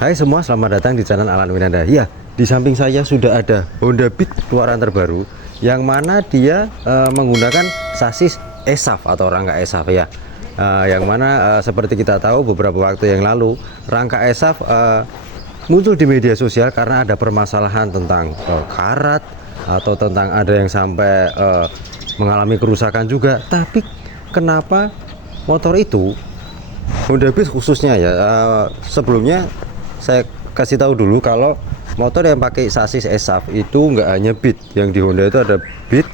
Hai semua, selamat datang di channel Alan Winanda. Ya, di samping saya sudah ada Honda Beat keluaran terbaru, yang mana dia menggunakan sasis ESAF atau rangka ESAF ya. Yang mana seperti kita tahu beberapa waktu yang lalu rangka ESAF muncul di media sosial karena ada permasalahan tentang karat atau tentang ada yang sampai mengalami kerusakan juga. Tapi kenapa motor itu, Honda Beat khususnya ya, sebelumnya saya kasih tahu dulu kalau motor yang pakai sasis ESAF itu nggak hanya Beat, yang di Honda itu ada Beat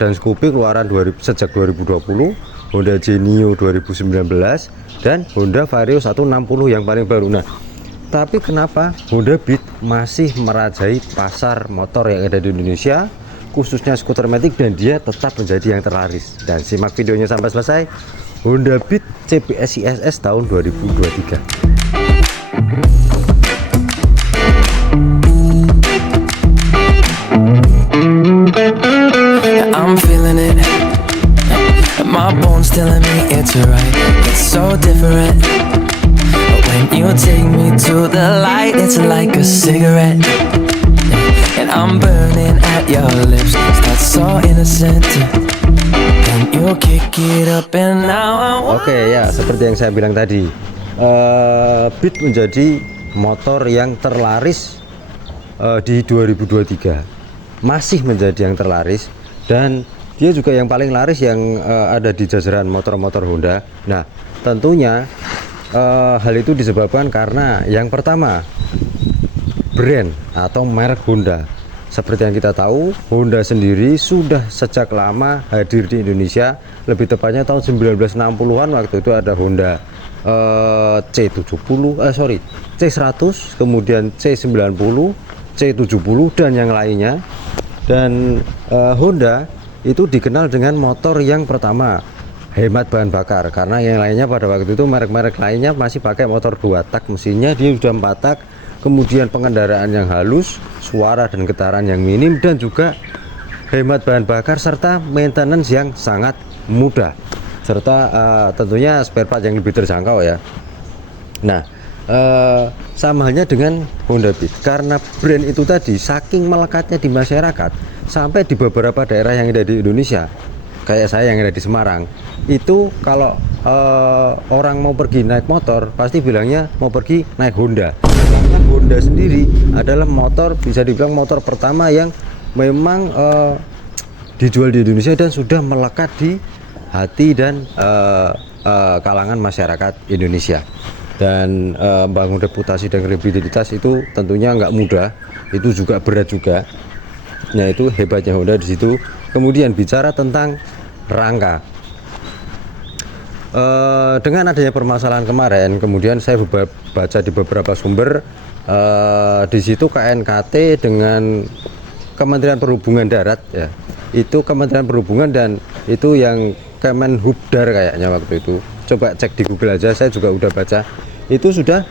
dan Scoopy keluaran sejak 2020, Honda Genio 2019, dan Honda Vario 160 yang paling baru. Nah, tapi kenapa Honda Beat masih merajai pasar motor yang ada di Indonesia, khususnya skuter matic, dan dia tetap menjadi yang terlaris? Dan simak videonya sampai selesai. Honda Beat CBS ISS tahun 2023. I'm feeling it. My bones telling me it's right. It's so different. But when you take me to the light, it's like a cigarette. And I'm burning at your lips. That's so innocent. And you kick it up and now I want. Oke ya, seperti yang saya bilang tadi, Beat menjadi motor yang terlaris di 2023. Masih menjadi yang terlaris, dan dia juga yang paling laris yang ada di jajaran motor-motor Honda. Nah, tentunya hal itu disebabkan karena yang pertama, brand atau merek Honda. Seperti yang kita tahu, Honda sendiri sudah sejak lama hadir di Indonesia. Lebih tepatnya tahun 1960-an, waktu itu ada Honda C100, kemudian C90, C70, dan yang lainnya. Dan Honda itu dikenal dengan motor yang pertama hemat bahan bakar, karena yang lainnya pada waktu itu merek-merek lainnya masih pakai motor 2 tak, mesinnya dia sudah 4 tak. Kemudian pengendaraan yang halus, suara dan getaran yang minim, dan juga hemat bahan bakar serta maintenance yang sangat mudah, serta tentunya spare part yang lebih terjangkau ya. Nah, sama halnya dengan Honda Beat, karena brand itu tadi saking melekatnya di masyarakat, sampai di beberapa daerah yang ada di Indonesia, kayak saya yang ada di Semarang, itu kalau orang mau pergi naik motor pasti bilangnya mau pergi naik Honda. Karena Honda sendiri adalah motor, bisa dibilang motor pertama yang memang dijual di Indonesia dan sudah melekat di hati dan kalangan masyarakat Indonesia. Dan membangun reputasi dan kredibilitas itu tentunya nggak mudah, itu juga berat juga. Nah, itu hebatnya Honda di situ. Kemudian bicara tentang rangka, dengan adanya permasalahan kemarin, kemudian saya baca di beberapa sumber, di situ KNKT dengan Kementerian Perhubungan Darat ya, itu Kementerian Perhubungan dan itu yang Kemenhubdar kayaknya waktu itu. Coba cek di Google aja, saya juga udah baca. Itu sudah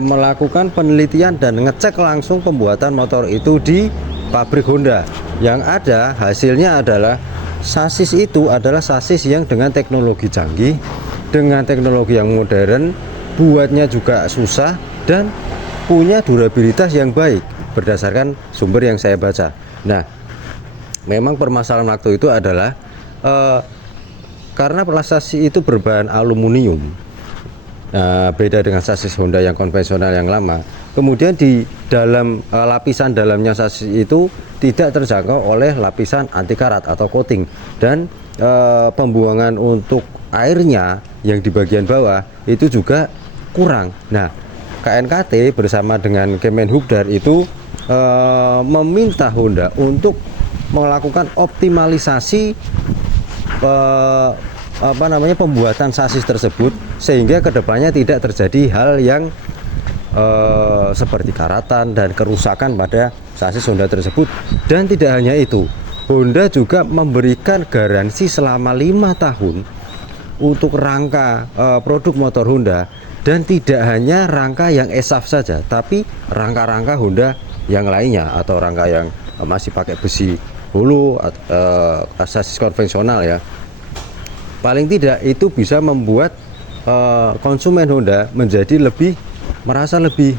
melakukan penelitian dan ngecek langsung pembuatan motor itu di pabrik Honda. Yang ada hasilnya adalah sasis itu adalah sasis yang dengan teknologi canggih, dengan teknologi yang modern, buatnya juga susah, dan punya durabilitas yang baik berdasarkan sumber yang saya baca. Nah, memang permasalahan waktu itu adalah karena sasis itu berbahan aluminium. Nah, beda dengan sasis Honda yang konvensional yang lama. Kemudian di dalam lapisan dalamnya sasis itu tidak terjangkau oleh lapisan anti karat atau coating, dan pembuangan untuk airnya yang di bagian bawah itu juga kurang. Nah, KNKT bersama dengan Kemenhubdar itu meminta Honda untuk melakukan optimalisasi pembuatan sasis tersebut, sehingga kedepannya tidak terjadi hal yang seperti karatan dan kerusakan pada sasis Honda tersebut. Dan tidak hanya itu, Honda juga memberikan garansi selama 5 tahun untuk rangka produk motor Honda, dan tidak hanya rangka yang ESAF saja, tapi rangka-rangka Honda yang lainnya atau rangka yang masih pakai besi hulu sasis konvensional ya. Paling tidak itu bisa membuat konsumen Honda menjadi lebih merasa lebih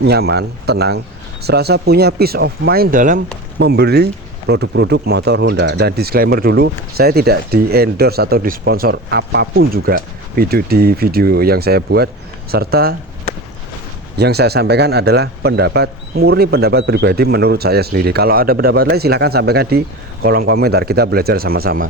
nyaman, tenang, serasa punya peace of mind dalam membeli produk-produk motor Honda. Dan disclaimer dulu, saya tidak di endorse atau disponsor apapun juga di video yang saya buat, serta yang saya sampaikan adalah murni pendapat pribadi menurut saya sendiri. Kalau ada pendapat lain silahkan sampaikan di kolom komentar, kita belajar sama-sama.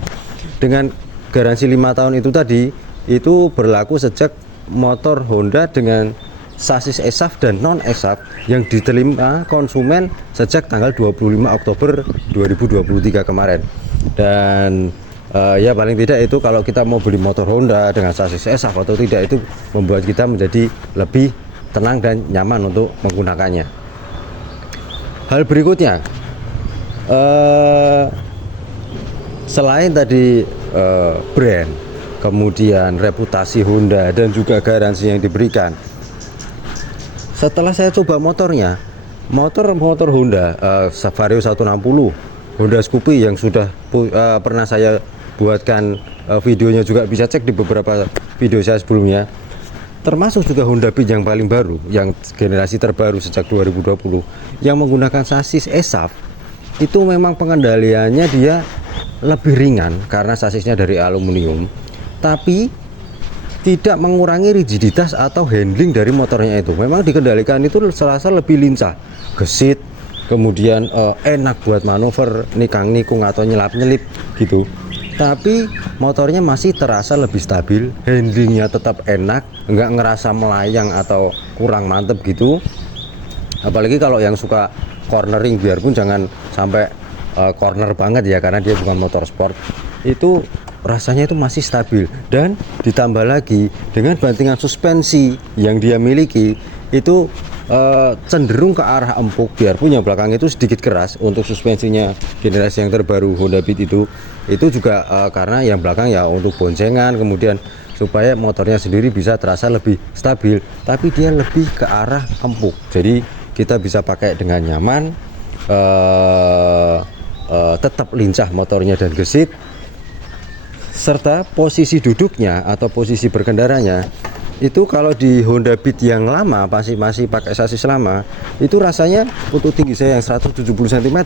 Dengan garansi 5 tahun itu tadi, itu berlaku sejak motor Honda dengan sasis ESAF dan non ESAF yang diterima konsumen sejak tanggal 25 Oktober 2023 kemarin. Dan ya paling tidak itu kalau kita mau beli motor Honda dengan sasis ESAF atau tidak, itu membuat kita menjadi lebih tenang dan nyaman untuk menggunakannya. Hal berikutnya, selain tadi brand, kemudian reputasi Honda dan juga garansi yang diberikan, setelah saya coba motornya, motor Honda Vario 160, Honda Scoopy yang sudah pernah saya buatkan videonya, juga bisa cek di beberapa video saya sebelumnya, termasuk juga Honda Beat yang paling baru, yang generasi terbaru sejak 2020, yang menggunakan sasis ESAF. Itu memang pengendaliannya dia lebih ringan karena sasisnya dari aluminium, tapi tidak mengurangi rigiditas atau handling dari motornya. Itu memang dikendalikan itu serasa lebih lincah, gesit, kemudian enak buat manuver, nikang-nikung atau nyelap-nyelip gitu. Tapi motornya masih terasa lebih stabil, handlingnya tetap enak, nggak ngerasa melayang atau kurang mantep gitu. Apalagi kalau yang suka cornering, biarpun jangan sampai corner banget ya, karena dia bukan motor sport, itu rasanya itu masih stabil. Dan ditambah lagi dengan bantingan suspensi yang dia miliki itu cenderung ke arah empuk, biarpun yang belakang itu sedikit keras. Untuk suspensinya generasi yang terbaru Honda Beat itu juga karena yang belakang ya untuk boncengan, kemudian supaya motornya sendiri bisa terasa lebih stabil, tapi dia lebih ke arah empuk, jadi kita bisa pakai dengan nyaman, tetap lincah motornya dan gesit, serta posisi duduknya atau posisi berkendaranya itu kalau di Honda Beat yang lama, masih pakai sasis lama, itu rasanya untuk tinggi saya yang 170 cm,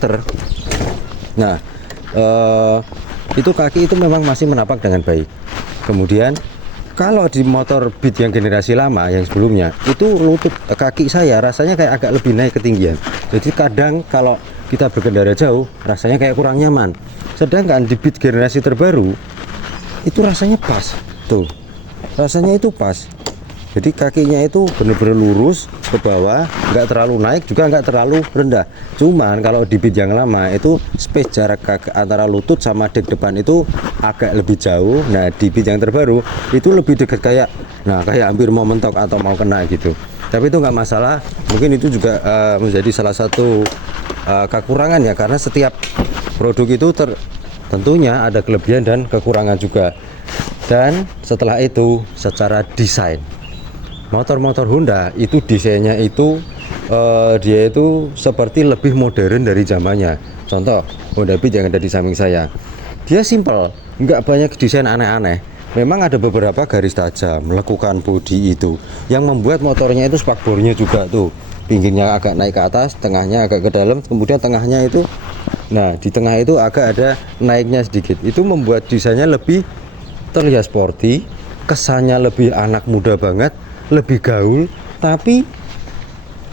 nah itu kaki itu memang masih menapak dengan baik. Kemudian kalau di motor Beat yang generasi lama yang sebelumnya, itu lutut kaki saya rasanya kayak agak lebih naik ketinggian, jadi kadang kalau kita berkendara jauh rasanya kayak kurang nyaman. Sedangkan di Beat generasi terbaru itu rasanya pas tuh, rasanya itu pas, jadi kakinya itu benar-benar lurus ke bawah, nggak terlalu naik juga nggak terlalu rendah. Cuman kalau di Beat yang lama itu space jarak antara lutut sama dek depan itu agak lebih jauh. Nah di Beat yang terbaru itu lebih dekat, kayak hampir mau mentok atau mau kena gitu. Tapi itu nggak masalah, mungkin itu juga menjadi salah satu kekurangan ya, karena setiap produk itu tentunya ada kelebihan dan kekurangan juga. Dan setelah itu secara desain, motor-motor Honda itu desainnya itu dia itu seperti lebih modern dari zamannya. Contoh Honda Beat yang ada di samping saya, dia simple, nggak banyak desain aneh-aneh. Memang ada beberapa garis tajam, lekukan bodi itu yang membuat motornya itu spakbornya juga tuh, pinggirnya agak naik ke atas, tengahnya agak ke dalam, kemudian tengahnya itu, nah di tengah itu agak ada naiknya sedikit. Itu membuat desainnya lebih terlihat sporty, kesannya lebih anak muda banget, lebih gaul. Tapi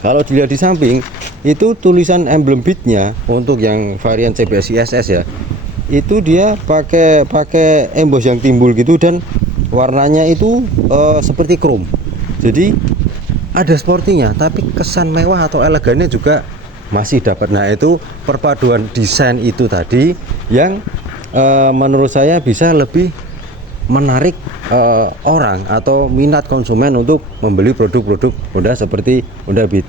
kalau dilihat di samping itu tulisan emblem Beatnya untuk yang varian CBS ISS ya, itu dia pakai emboss yang timbul gitu, dan warnanya itu seperti chrome. Jadi ada sportinya, tapi kesan mewah atau elegannya juga masih dapat. Nah itu perpaduan desain itu tadi yang menurut saya bisa lebih menarik orang atau minat konsumen untuk membeli produk-produk Honda seperti Honda Beat.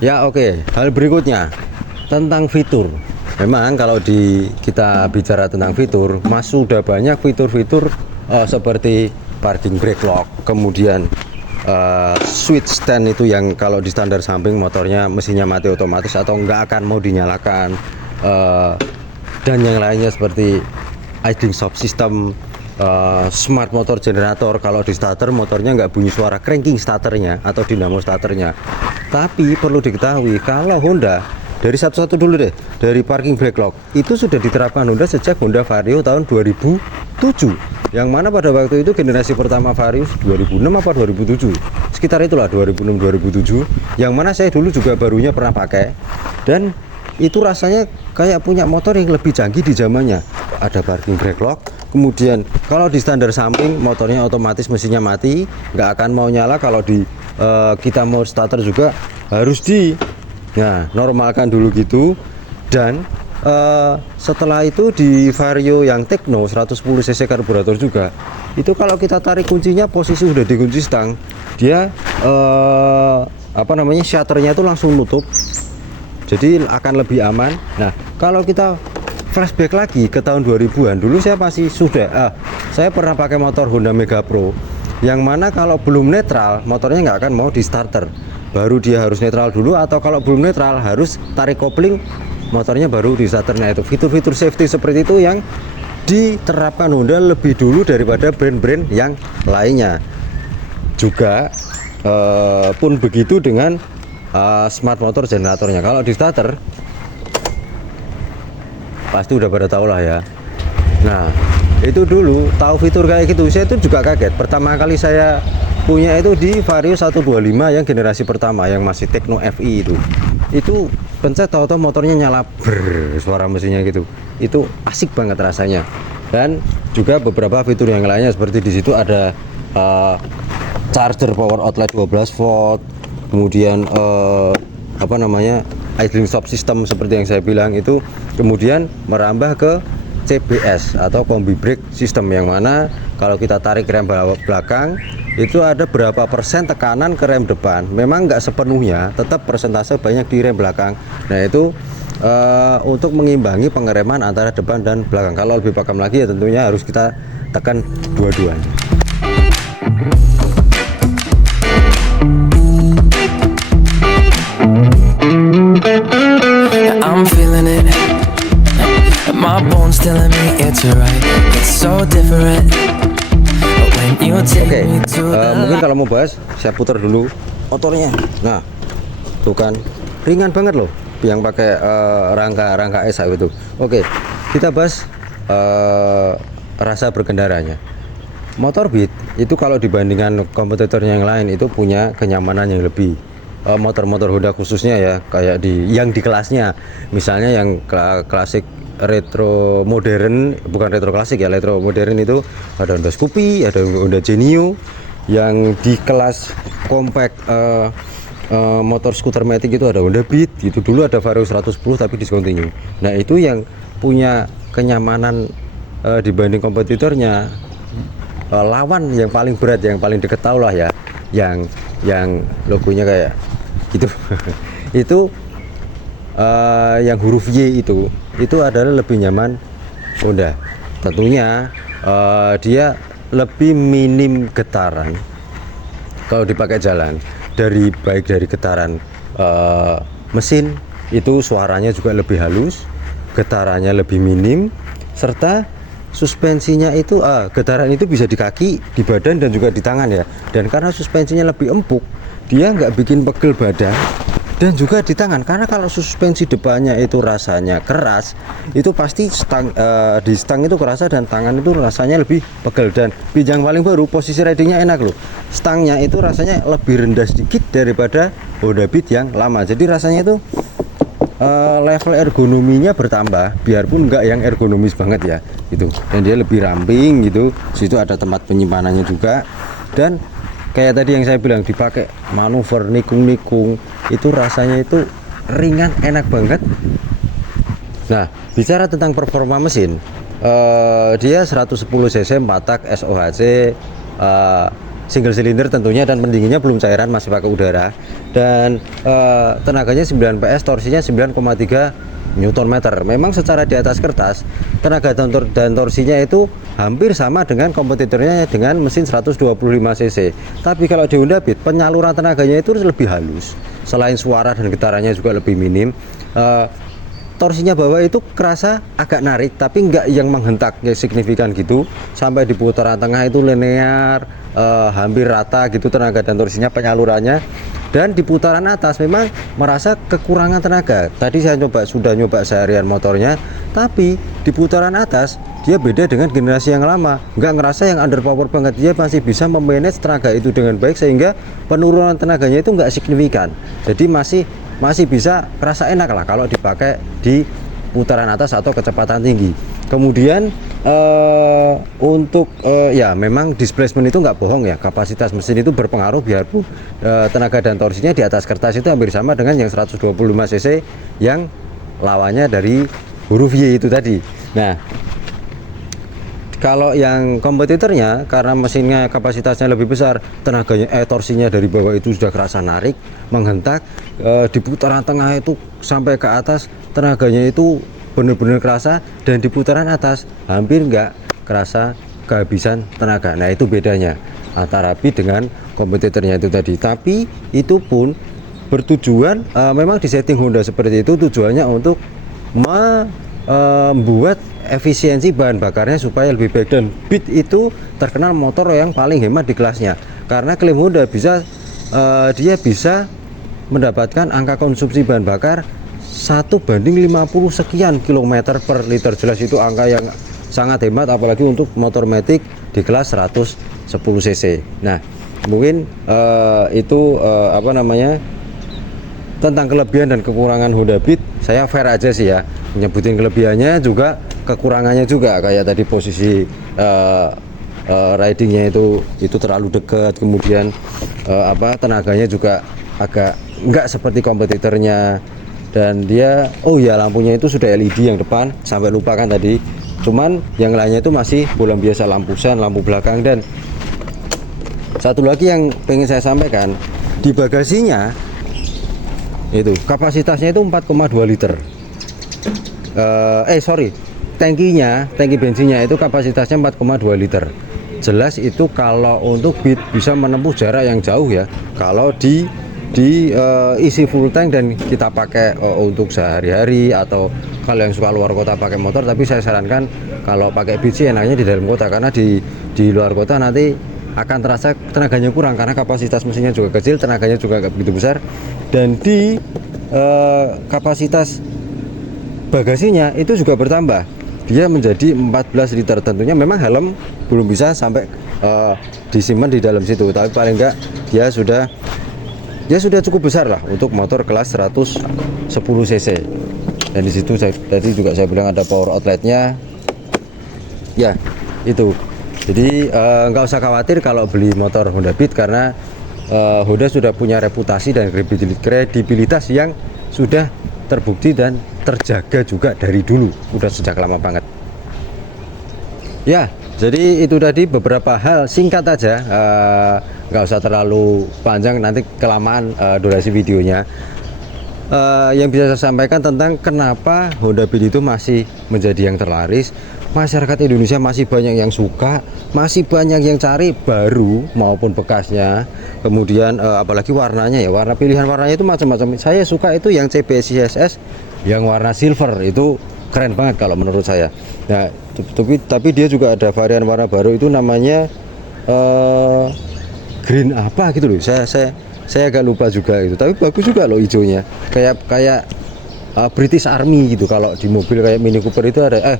Ya oke. Hal berikutnya tentang fitur. Memang kalau kita bicara tentang fitur, sudah banyak fitur-fitur seperti parking brake lock, kemudian switch stand itu yang kalau di standar samping motornya mesinnya mati otomatis atau nggak akan mau dinyalakan, dan yang lainnya seperti idling stop system, smart motor generator. Kalau di starter motornya nggak bunyi suara cranking starternya atau dinamo starternya. Tapi perlu diketahui kalau Honda, dari satu-satu dulu deh, dari parking brake lock itu sudah diterapkan Honda sejak Honda Vario tahun 2007, yang mana pada waktu itu generasi pertama Vario 2006 apa 2007, sekitar itulah 2006-2007, yang mana saya dulu juga barunya pernah pakai, dan itu rasanya kayak punya motor yang lebih canggih di zamannya. Ada parking brake lock, kemudian kalau di standar samping motornya otomatis mesinnya mati, nggak akan mau nyala. Kalau di kita mau starter juga harus normalkan dulu gitu. Dan setelah itu di Vario yang Tekno 110 cc karburator juga, itu kalau kita tarik kuncinya posisi udah dikunci stang, dia shutternya itu langsung nutup, jadi akan lebih aman. Nah, kalau kita flashback lagi ke tahun 2000-an, dulu saya saya pernah pakai motor Honda Mega Pro, yang mana kalau belum netral motornya nggak akan mau di starter, baru dia harus netral dulu, atau kalau belum netral harus tarik kopling motornya baru di starter. Nah, itu fitur-fitur safety seperti itu yang diterapkan Honda lebih dulu daripada brand-brand yang lainnya. Juga pun begitu dengan smart motor generatornya. Kalau di starter pasti udah pada tahu lah ya. Nah, itu dulu tahu fitur kayak gitu, saya itu juga kaget. Pertama kali saya punya itu di Vario 125 yang generasi pertama, yang masih Tekno FI itu pencet tahu-tahu motornya nyala, suara mesinnya gitu, itu asik banget rasanya. Dan juga beberapa fitur yang lainnya, seperti di situ ada charger power outlet 12 volt, kemudian idling stop system seperti yang saya bilang itu, kemudian merambah ke CBS atau combi brake system, yang mana kalau kita tarik rem belakang itu ada berapa persen tekanan ke rem depan. Memang nggak sepenuhnya, tetap persentase banyak di rem belakang. Nah, itu untuk mengimbangi pengereman antara depan dan belakang. Kalau lebih paham lagi ya tentunya harus kita tekan dua-duanya. I'm feeling it. My bones telling me it's right. It's so different. When you take me to the mungkin kalau mau bahas, saya putar dulu motornya. Nah, tuh kan ringan banget loh, yang pakai rangka SA gitu. Oke, kita bahas rasa berkendaranya. Motor Beat itu kalau dibandingkan kompetitornya yang lain itu punya kenyamanan yang lebih. Motor-motor Honda khususnya ya, kayak yang di kelasnya, misalnya yang klasik retro modern, bukan retro klasik ya, retro modern itu ada Honda Scoopy, ada Honda Genio. Yang di kelas compact motor skuter matic itu ada Honda Beat gitu. Dulu ada Vario 110 tapi discontinue. Nah, itu yang punya kenyamanan dibanding kompetitornya. Lawan yang paling berat, yang paling deket tau lah ya, yang logonya kayak gitu itu yang huruf Y itu adalah lebih nyaman Honda. Tentunya dia lebih minim getaran kalau dipakai jalan, baik dari getaran mesin, itu suaranya juga lebih halus, getarannya lebih minim, serta suspensinya itu getaran itu bisa di kaki, di badan, dan juga di tangan ya. Dan karena suspensinya lebih empuk, dia nggak bikin pegel badan, dan juga di tangan. Karena kalau suspensi depannya itu rasanya keras, itu pasti di stang itu kerasa, dan tangan itu rasanya lebih pegel. Dan yang paling baru, posisi ridingnya enak loh, stangnya itu rasanya lebih rendah sedikit daripada Honda Beat yang lama. Jadi rasanya itu level ergonominya bertambah, biarpun nggak yang ergonomis banget ya gitu. Dan dia lebih ramping gitu. Situ ada tempat penyimpanannya juga. Dan kayak tadi yang saya bilang, dipakai manuver, nikung-nikung, itu rasanya itu ringan, enak banget. Nah, bicara tentang performa mesin, dia 110 cc 4 tak SOHC, single cylinder tentunya, dan pendinginnya belum cairan, masih pakai udara. Dan tenaganya 9 PS, torsinya 9,3 Nm. Memang secara di atas kertas tenaga dan torsinya itu hampir sama dengan kompetitornya dengan mesin 125 cc. Tapi kalau di Honda Beat, penyaluran tenaganya itu lebih halus. Selain suara dan getarannya juga lebih minim, torsinya bawah itu kerasa agak narik, tapi nggak yang menghentak ya signifikan gitu. Sampai di putaran tengah itu linear, hampir rata gitu tenaga dan torsinya, penyalurannya. Dan di putaran atas memang merasa kekurangan tenaga. Tadi saya sudah nyoba seharian motornya, tapi di putaran atas dia beda dengan generasi yang lama. Nggak ngerasa yang underpower banget, dia masih bisa memanage tenaga itu dengan baik, sehingga penurunan tenaganya itu nggak signifikan. Jadi masih bisa kerasa enak lah kalau dipakai di putaran atas atau kecepatan tinggi. Kemudian untuk ya memang displacement itu nggak bohong ya, kapasitas mesin itu berpengaruh, biarpun tenaga dan torsinya di atas kertas itu hampir sama dengan yang 125 cc yang lawannya dari huruf Y itu tadi. Nah, kalau yang kompetitornya karena mesinnya kapasitasnya lebih besar, tenaganya torsinya dari bawah itu sudah kerasa narik, menghentak, di putaran tengah itu sampai ke atas tenaganya itu benar-benar kerasa, dan di putaran atas hampir nggak kerasa kehabisan tenaga. Nah, itu bedanya antara Beat dengan kompetitornya itu tadi. Tapi itu pun bertujuan memang di setting Honda seperti itu tujuannya untuk membuat efisiensi bahan bakarnya supaya lebih baik. Dan Beat itu terkenal motor yang paling hemat di kelasnya, karena klaim Honda dia bisa mendapatkan angka konsumsi bahan bakar 1:50 sekian kilometer per liter. Jelas itu angka yang sangat hemat, apalagi untuk motor matic di kelas 110 cc. Nah, mungkin itu apa namanya, tentang kelebihan dan kekurangan Honda Beat. Saya fair aja sih ya, nyebutin kelebihannya juga kekurangannya juga, kayak tadi posisi ridingnya itu terlalu dekat, kemudian tenaganya juga agak nggak seperti kompetitornya. Dan dia lampunya itu sudah LED yang depan, sampai lupa kan tadi. Cuman yang lainnya itu masih bolam biasa, lampu sen, lampu belakang. Dan satu lagi yang pengen saya sampaikan, di bagasinya itu kapasitasnya itu 4,2 liter. Tangki bensinnya itu kapasitasnya 4,2 liter. Jelas itu kalau untuk Beat bisa menempuh jarak yang jauh ya. Kalau isi full tank dan kita pakai untuk sehari-hari, atau kalau yang suka luar kota pakai motor. Tapi saya sarankan kalau pakai Beat sih enaknya di dalam kota, karena di luar kota nanti akan terasa tenaganya kurang, karena kapasitas mesinnya juga kecil, tenaganya juga nggak begitu besar. Dan di kapasitas bagasinya itu juga bertambah, dia menjadi 14 liter. Tentunya memang helm belum bisa sampai disimpan di dalam situ, tapi paling enggak dia sudah cukup besar lah untuk motor kelas 110 cc. Dan di situ tadi juga saya bilang ada power outletnya ya itu. Jadi nggak usah khawatir kalau beli motor Honda Beat, karena Honda sudah punya reputasi dan kredibilitas yang sudah terbukti dan terjaga juga dari dulu, udah sejak lama banget ya. Jadi itu tadi beberapa hal singkat aja, nggak usah terlalu panjang, nanti kelamaan durasi videonya. Yang bisa saya sampaikan tentang kenapa Honda Beat itu masih menjadi yang terlaris. Masyarakat Indonesia masih banyak yang suka, masih banyak yang cari baru maupun bekasnya. Kemudian apalagi warnanya ya, pilihan warnanya itu macam-macam. Saya suka itu yang CBS CSS yang warna silver, itu keren banget kalau menurut saya. Nah, tapi dia juga ada varian warna baru, itu namanya green apa gitu loh. Saya agak lupa juga itu, tapi bagus juga loh hijaunya, kayak British Army gitu. Kalau di mobil kayak Mini Cooper itu ada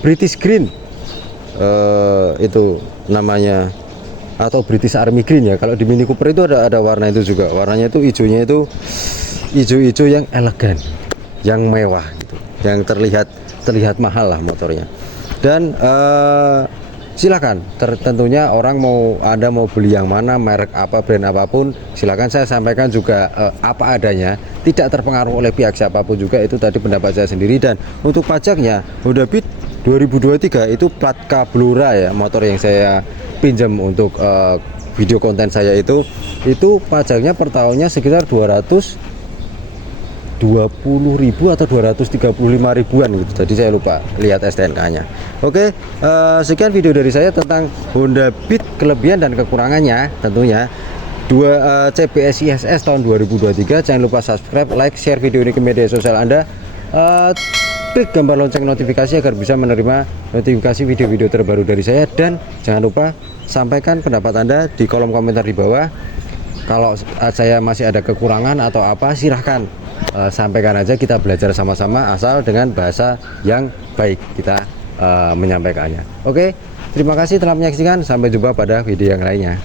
British Green itu namanya, atau British Army Green ya. Kalau di Mini Cooper itu ada warna itu juga, warnanya itu hijaunya itu hijau yang elegan, yang mewah gitu, yang terlihat mahal lah motornya. Dan silakan, tentunya orang mau beli yang mana, merek apa, brand apapun, silakan. Saya sampaikan juga apa adanya, tidak terpengaruh oleh pihak siapapun juga. Itu tadi pendapat saya sendiri. Dan untuk pajaknya, Honda Beat 2023 itu plat Kablura ya, motor yang saya pinjam untuk video konten saya itu pajaknya per tahunnya sekitar 220.000 atau 235.000-an gitu. Jadi saya lupa lihat STNK-nya. Oke, sekian video dari saya tentang Honda Beat, kelebihan dan kekurangannya tentunya. CBS ISS tahun 2023. Jangan lupa subscribe, like, share video ini ke media sosial Anda. klik gambar lonceng notifikasi agar bisa menerima notifikasi video-video terbaru dari saya. Dan jangan lupa sampaikan pendapat Anda di kolom komentar di bawah. Kalau saya masih ada kekurangan atau apa, silahkan sampaikan aja, kita belajar sama-sama asal dengan bahasa yang baik kita menyampaikannya. Oke, terima kasih telah menyaksikan, sampai jumpa pada video yang lainnya.